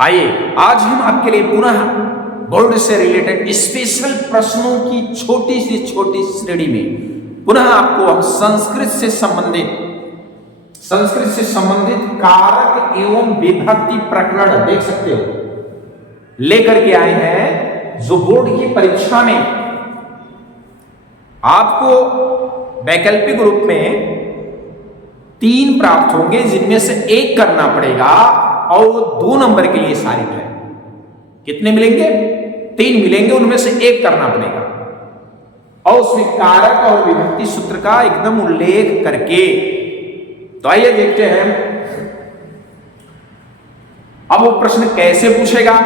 आइए आज हम आपके लिए पुनः बोर्ड से रिलेटेड स्पेशल प्रश्नों की छोटी छोटी श्रेणी में पुनः आपको हम संस्कृत से संबंधित कारक एवं विभक्ति प्रकरण देख सकते हो लेकर के आए हैं, जो बोर्ड की परीक्षा में आपको वैकल्पिक रूप में 3 प्राप्त होंगे, जिनमें से 1 करना पड़ेगा और 2 नंबर के लिए सारित है। कितने मिलेंगे? 3 मिलेंगे, उनमें से 1 करना पड़ेगा और उसमें कारक और विभक्ति सूत्र का एकदम उल्लेख करके। तो आइए देखते हैं अब वो प्रश्न कैसे पूछेगा।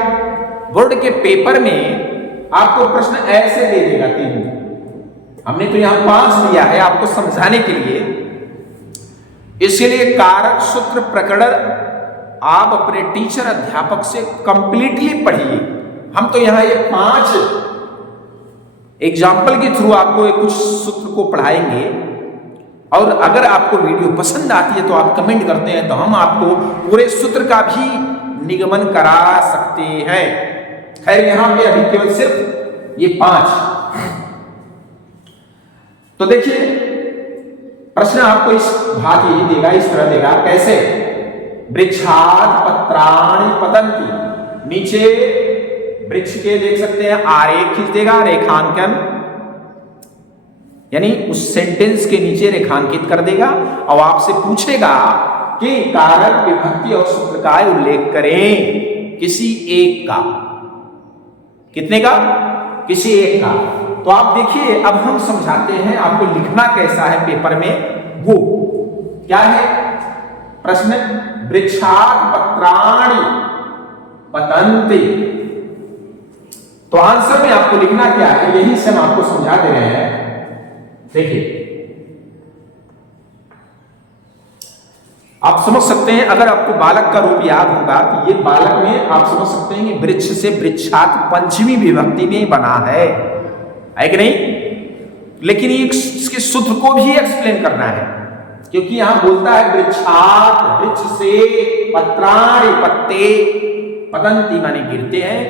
बोर्ड के पेपर में आपको प्रश्न ऐसे दे देगा 3, हमने तो यहां 5 दिया है आपको समझाने के लिए। इसके लिए कारक सूत्र प्रकरण आप अपने टीचर अध्यापक से कंप्लीटली पढ़िए। हम तो यहां ये 5 एग्जाम्पल के थ्रू आपको कुछ सूत्र को पढ़ाएंगे, और अगर आपको वीडियो पसंद आती है तो आप कमेंट करते हैं तो हम आपको पूरे सूत्र का भी निगमन करा सकते हैं। खैर यहां पे अभी केवल सिर्फ ये 5। तो देखिए प्रश्न आपको इस भांति ही देगा, इस तरह देगा। कैसे? वृक्षात् पत्राणि पतन्ति। नीचे वृक्ष के देख सकते हैं आरेख खींच देगा, रेखांकन यानी उस सेंटेंस के नीचे रेखांकित कर देगा और आपसे पूछेगा कि कारक विभक्ति और सूत्र का उल्लेख करें किसी एक का। कितने का? किसी एक का। तो आप देखिए अब हम समझाते हैं आपको लिखना कैसा है पेपर में। वो क्या है प्रश्न? वृक्षात् पत्राणि पतन्ति। तो आंसर में आपको लिखना क्या है, यही से हम आपको समझा दे रहे हैं। देखिए आप समझ सकते हैं, अगर आपको बालक का रूप याद होगा तो ये बालक में आप समझ सकते हैं कि वृक्ष से वृक्षात् पंचमी विभक्ति में बना है कि नहीं? लेकिन ये इसके सूत्र को भी एक्सप्लेन करना है, क्योंकि यहां बोलता है वृक्षात्, वृक्ष से, पत्राणि पत्ते, पतन्ति माने गिरते हैं,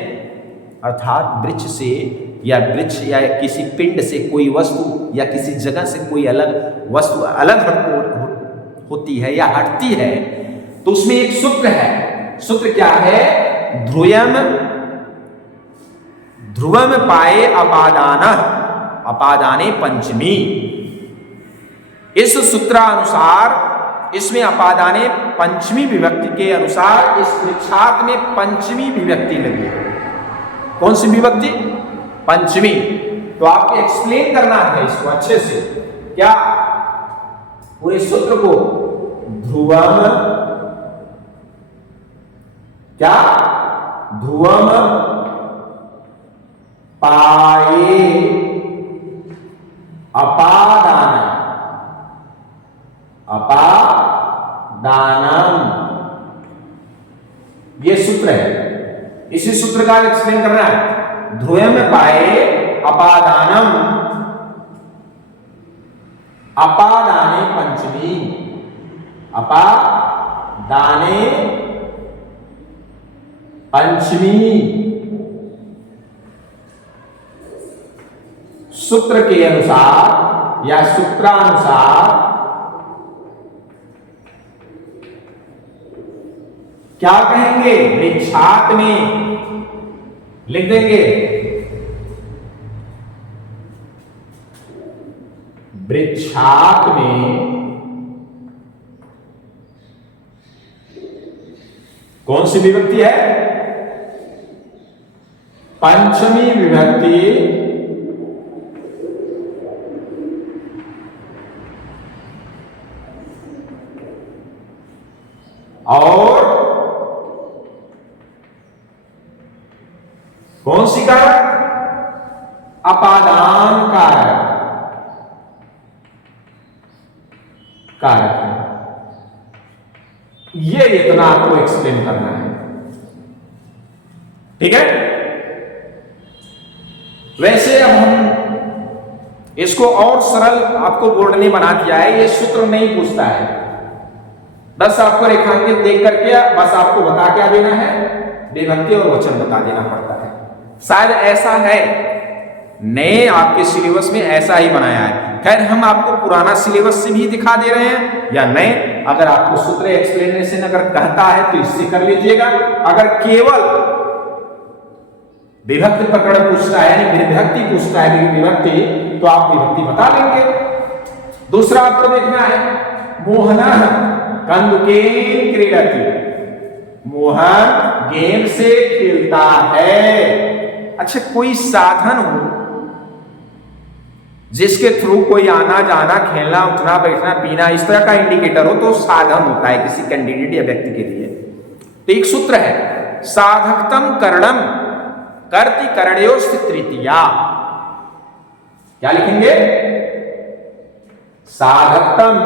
अर्थात वृक्ष से या वृक्ष या किसी पिंड से कोई वस्तु या किसी जगह से कोई अलग वस्तु अलग होती है या हटती है तो उसमें एक सूत्र है। सूत्र क्या है? ध्रुवम पाए अपादाने पंचमी। इस सूत्रानुसार इसमें अपादाने पंचमी विभक्ति के अनुसार इस वृक्षात् में पंचमी विभक्ति लगी है। कौन सी विभक्ति? पंचमी। तो आपको एक्सप्लेन करना है इसको अच्छे से। क्या? पूरे सूत्र को ध्रुवम, क्या? ध्रुवम पाए अपादान, अपादानम, ये सूत्र है। इसी सूत्र का एक्सप्लेन करना है। ध्रुवम पाए अपादानम अपादाने पंचमी, अपादाने पंचमी। सूत्र के अनुसार या सूत्रानुसार क्या कहेंगे? वृक्षात् में लिख देंगे वृक्षात् में कौन सी विभक्ति है? पंचमी विभक्ति और कौन सी कारक? अपादान कारक है। ये इतना आपको एक्सप्लेन करना है, ठीक है? वैसे अब हम इसको और सरल आपको बोर्ड ने बना दिया है। ये सूत्र नहीं पूछता है, बस आपको रेखांकित देख करके बस आपको बता क्या देना है, विभक्ति और वचन बता देना पड़ता है। शायद ऐसा है, नए आपके सिलेबस में ऐसा ही बनाया है। खैर हम आपको पुराना सिलेबस से भी दिखा दे रहे हैं या नए, अगर आपको सूत्र एक्सप्लेनेशन अगर कहता है तो इससे कर लीजिएगा। अगर केवल विभक्ति प्रकरण पूछता है यानी विभक्ति पूछता है विभक्ति, तो आप विभक्ति बता देंगे। दूसरा आपको देखना है, मोहनः कन्दुकेन क्रीडति, मोहन गेंद से खेलता है। अच्छा, कोई साधन हो जिसके थ्रू कोई आना जाना, खेलना, उठना, बैठना, पीना, इस तरह का इंडिकेटर हो तो साधन होता है किसी कैंडिडेट या व्यक्ति के लिए। तो एक सूत्र है, साधकतम करणम कर्ति करणयोस्त तृतीया। क्या लिखेंगे? साधकतम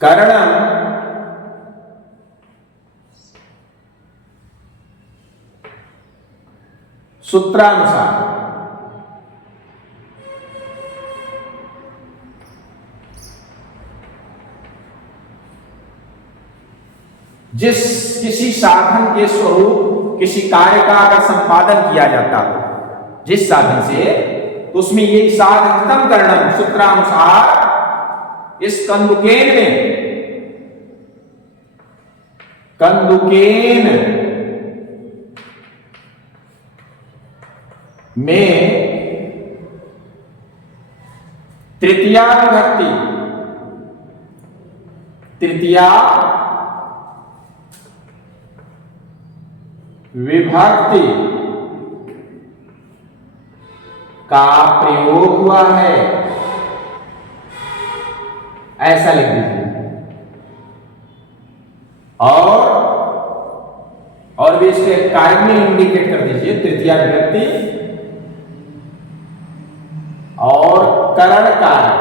करणम सूत्रानुसार जिस किसी साधन के स्वरूप किसी कार्य का अगर संपादन किया जाता हो जिस साधन से, तो उसमें ये साधकतम करणम सूत्रानुसार इस कन्दुकेन में तृतीया विभक्ति का प्रयोग हुआ है, ऐसा लिख दीजिए। और भी इसके कार्य में इंडिकेट कर दीजिए, तृतीया विभक्ति और करण कारक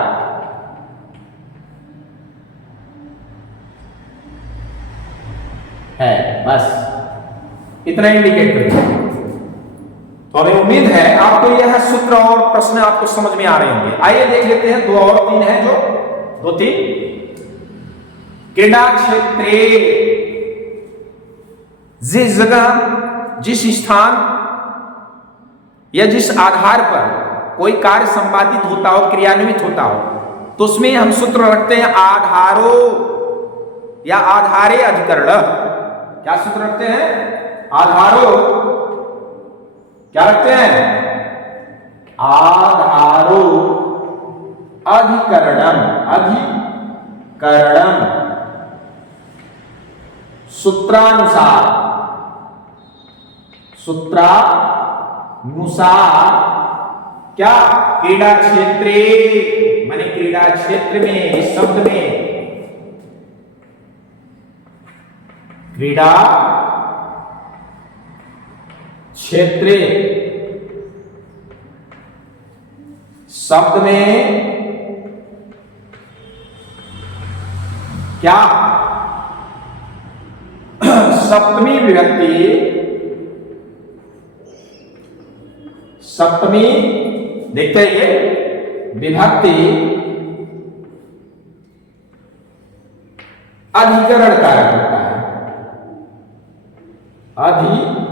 है, बस इतना इंडिकेट करिए। तो हमें उम्मीद है आपको यह सूत्र और प्रश्न आपको समझ में आ रहे होंगे। आइए देख लेते हैं, 2 और 3 है, जो 2-3 क्रीडा क्षेत्रे, जिस जगह, जिस स्थान या जिस आधार पर कोई कार्य संपादित होता हो, क्रियान्वित होता हो, तो उसमें हम सूत्र रखते हैं आधारो या आधारे अधिकरण। क्या सूत्र रखते हैं? आधारो, क्या रखते हैं? आधारो अधिकरणम, सूत्रानुसार क्या? क्रीडा क्षेत्रे, माने क्रीडा क्षेत्र में, इस शब्द में क्रीडा क्षेत्रे शब्द में क्या? सप्तमी देखते हैं, विभक्ति अधिकरण कारक होता है, अधिकरण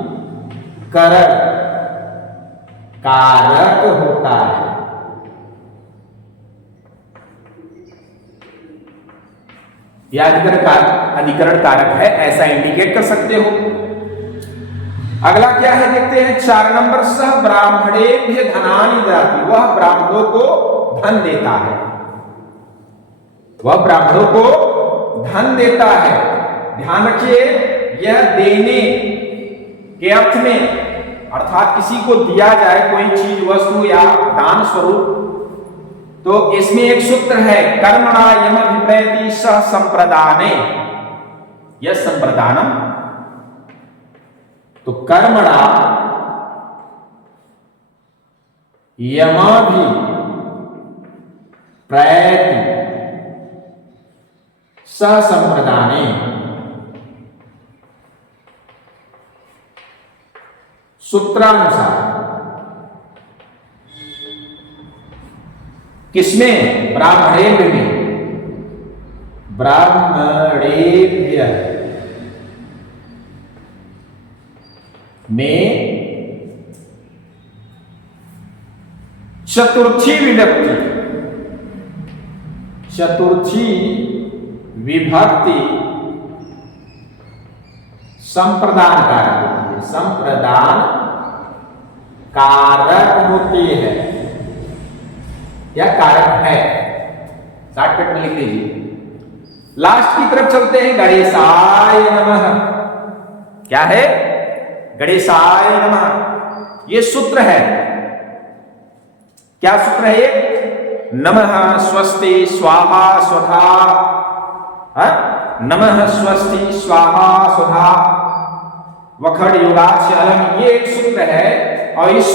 कारक होता है। यह अधिकरण कारक है, ऐसा इंडिकेट कर सकते हो। अगला क्या है देखते हैं, 4 नंबर, सह ब्राह्मणेभ्य धनानि ददाति, वह ब्राह्मणों को धन देता है, वह ब्राह्मणों को धन देता है। ध्यान रखिए, यह देने के अर्थ में, अर्थात किसी को दिया जाए कोई चीज, वस्तु या दान स्वरूप, तो इसमें एक सूत्र है, कर्मणा यमभिप्रैति सह संप्रदाने, यह संप्रदानम, तो कर्मणा यमभिप्रैति सह संप्रदाने, सूत्रानुसार किसमें? ब्राह्मणेभ्य में, ब्राह्मणेभ्य में चतुर्थी विभक्ति संप्रदान कारक होती है, संप्रदान कारक होती है या कारक है। शॉर्टकट में लिख लीजिए। लास्ट की तरफ चलते हैं। गणेशाय नमः। क्या है? गणेशाय नमः। ये सूत्र है। क्या सूत्र है ये? नमः स्वस्ति स्वाहा स्वधा। नमः स्वस्ति स्वाहा स्वधा वखड़ योगाच्य अलम, ये एक सूत्र है। और इस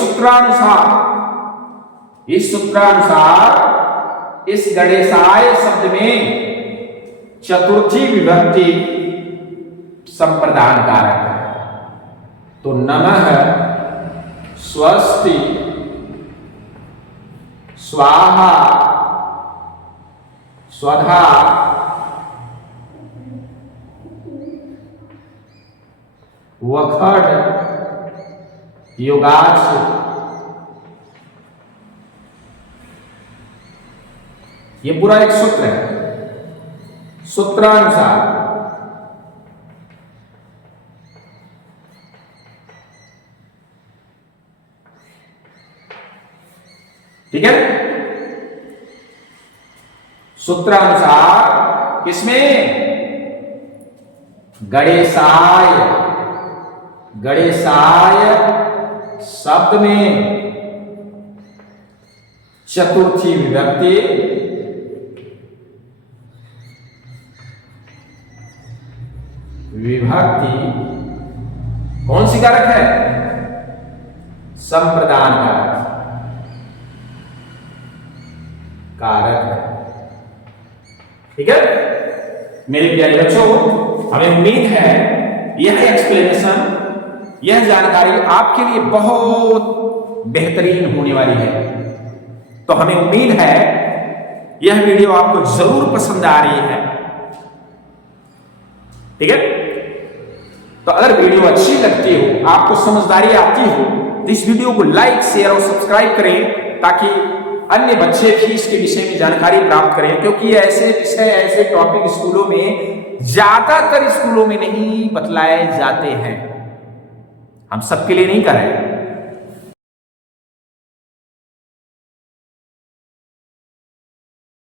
सूत्रानुसार इस गणेशाय शब्द में चतुर्थी विभक्ति संप्रदान कारक है। तो नमः स्वस्ति स्वाहा स्वधा वखड़ योगाच्य ये पूरा एक सूत्र है। सूत्रानुसार ठीक है। सूत्रानुसार किसमें? गणेशाय शब्द में चतुर्थी विभक्ति कौन सी कारक है? संप्रदान कारक है। ठीक है मेरे प्यारे बच्चों, हमें उम्मीद है यह एक्सप्लेनेशन, यह जानकारी आपके लिए बहुत बेहतरीन होने वाली है। तो हमें उम्मीद है यह वीडियो आपको जरूर पसंद आ रही है। ठीक है। तो अगर वीडियो अच्छी लगती हो, आपको समझदारी आती हो, तो इस वीडियो को लाइक शेयर और सब्सक्राइब करें ताकि अन्य बच्चे भी इसके विषय में जानकारी प्राप्त करें। क्योंकि ऐसे विषय, ऐसे टॉपिक स्कूलों में ज्यादातर स्कूलों में नहीं बतलाए जाते हैं। हम सबके लिए नहीं कर रहे हैं।